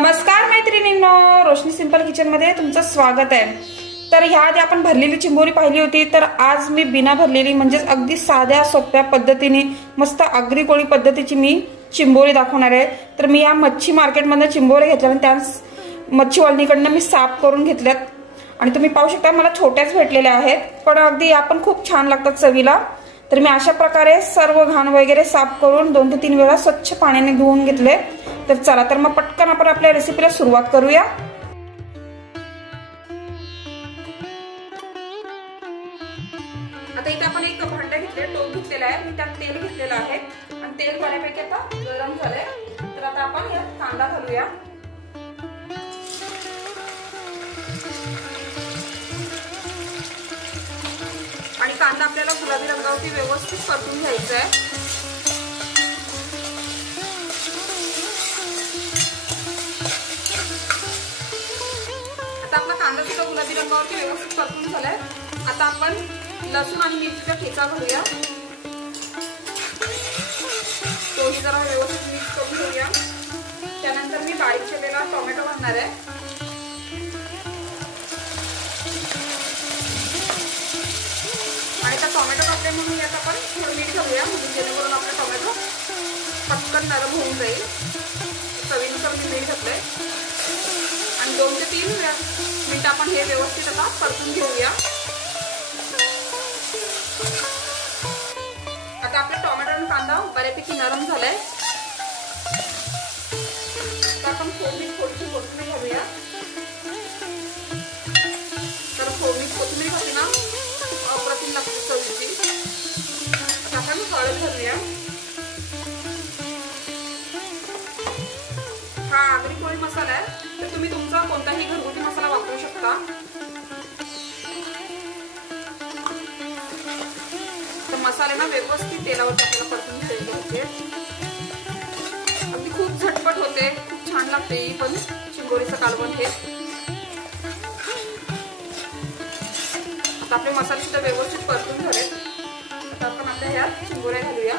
नमस्कार मैत्रिणींनो, रोशनी simple kitchen मध्ये तुमचं स्वागत आहे। तर ह्या आधी आपण भरलेली चिंबोरी पाहिली होती, तर आज मी बिना भरलेली म्हणजे अगदी साध्या सोप्या पद्धतीने मस्त आगरी कोळी पद्धतीची मी चिंबोरी दाखवणार आहे। तर मी या मच्छी मार्केटमधून चिंबोरी घेतल्या आणि त्याच मच्छी वाळणीकडनं मी साफ करून घेतल्यात आणि तुम्ही पाहू शकता मला छोट्याच भेटलेल्या आहेत, पण अगदी आपण खूप छान लागतात चवीला। तर मी अशा प्रकारे सर्व घाण वगैरे साफ करून 2 ते 3 वेळा स्वच्छ पाण्याने धुवून घेतले। तर चला तर मग पटकन आपण आपल्या रेसिपीला सुरुवात करूया। आता इथे आपण एक भांड घेतले, टोप घेतलेला आहे, मी त्यात तेल घेतलेलं आहे आणि तेल बऱ्यापैकी आता गरम झालंय। तर आता आपण यात कांदा घालूया आणि कांदा आपल्याला गुलाबी रंगावरती व्यवस्थित परतून घ्यायचा आहे। आता आपला कांदा सुद्धा गुलाबी रंगावरती व्यवस्थित परतून झालाय। आता आपण लसूण आणि मिरचीचा ठेचा घालूया, तोही जरा व्यवस्थित मिक्स करून घेऊया। त्यानंतर मी बारीक चिरलेला टोमॅटो घालणार आहे आणि त्या टोमॅटो घातले म्हणून यात आपण थोडं मीठ घालूया, म्हणजे जेणेकरून आपला टोमॅटो पटकन नरम होऊन जाईल। चवीनुसार मी मीठ घातलंय आणि 2 ते 3 मिनिट आपण हे व्यवस्थित आता परतून घेऊया। आता आपला टोमॅटो आणि कांदा बऱ्यापैकी नरम झालाय। आता आपण थोडीशी कोथिंबीर घालूया। तर फोडणीत कोथिंबीर घातली ना अप्रतिम लागते चवीची। आता आपण हळद घालूया। हा आगरी कोळी मसाला आहे, तर तुम्ही तुमचा कोणताही घरगुती मसाला वापरू शकता। तर मसाले ना व्यवस्थित तेलावर आपल्याला परतून घ्यायचे होते। अगदी खूप झटपट होते, खूप छान लागते ही पण चिंबोरीचं कालवण हे। आता आपले मसाले सुद्धा व्यवस्थित परतून झाले। आता आपण आपल्या ह्यात चिंबोऱ्या घालूया।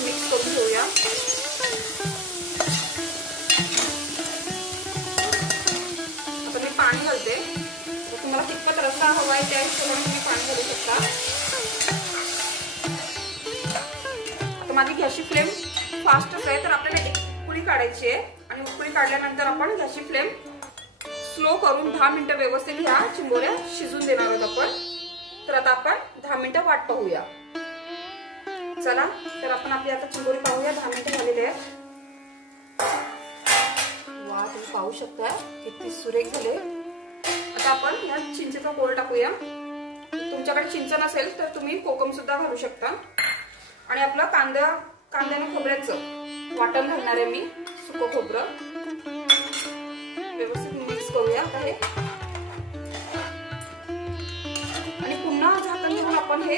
मिक्स करून घेऊया। आता मी पाणी घालते, तुम्हाला कितपत रस्सा हवा आहे त्या हिशोबाने तुम्ही पाणी घालू शकता। आता माझी गॅसची फ्लेम फास्टच आहे, तर आपल्याला एक उकळी काढायची आहे आणि उकळी काढल्यानंतर आपण गॅसची फ्लेम स्लो करून 10 मिनिटं व्यवस्थित ह्या चिंबोऱ्या शिजून देणार आहोत आपण। तर आता आपण 10 मिनिटं वाट पाहूया। चला तर आपण आपली आता चिंबोरी पाहूया। 10 मिनिटं झालेली आहे। वा, तुम्ही पाहू शकता किती सुरेख झाले। आता आपण या चिंचेचा कोळ टाकूया। तुमच्याकडे चिंच नसेल तर तुम्ही कोकम सुद्धा घालू शकता। आणि आपलं कांद्याने खोबऱ्याचं वाटण घालणार आहे मी, सुकं खोबरं व्यवस्थित मिक्स करूया आता हे। आणि पुन्हा झाकण घेऊन आपण हे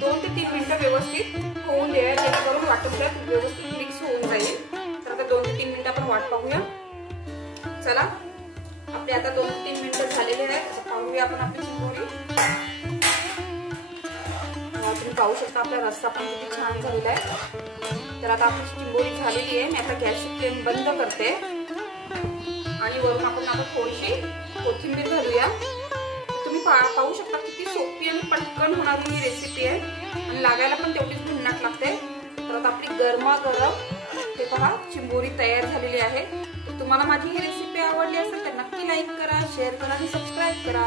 2 ते 3 मिनिटं व्यवस्थित होऊन द्या, जेणेकरून वाटण व्यवस्थित मिक्स होऊन जाईल। तर आता 2 ते 3 मिनिटं आपण वाट पाहूया। चला आपले आता 2 ते 3 मिनिटं झालेले आहेत। आता पाहूया आपण आपली चिंबोरी। तुम्ही पाहू शकता आपला रस्सा पण किती छान झालेला आहे। तर आता आपली चिंबोरी झालेली आहे। मी आता गॅसची फ्लेम बंद करते आणि वरून आपण थोडीशी कोथिंबीर घालूया। तुम्ही पाहू शकता किती सोपी आणि पटकन होणारी ही रेसिपी आहे आणि लागायला पण तेवढीच भन्नाट लागते। तर आता आपली गरमागरम हे पहा चिंबोरी तयार झालेली आहे। तर तुम्हाला माझी ही रेसिपी आवडली असेल तर नक्की लाईक करा, शेअर करा आणि सबस्क्राईब करा।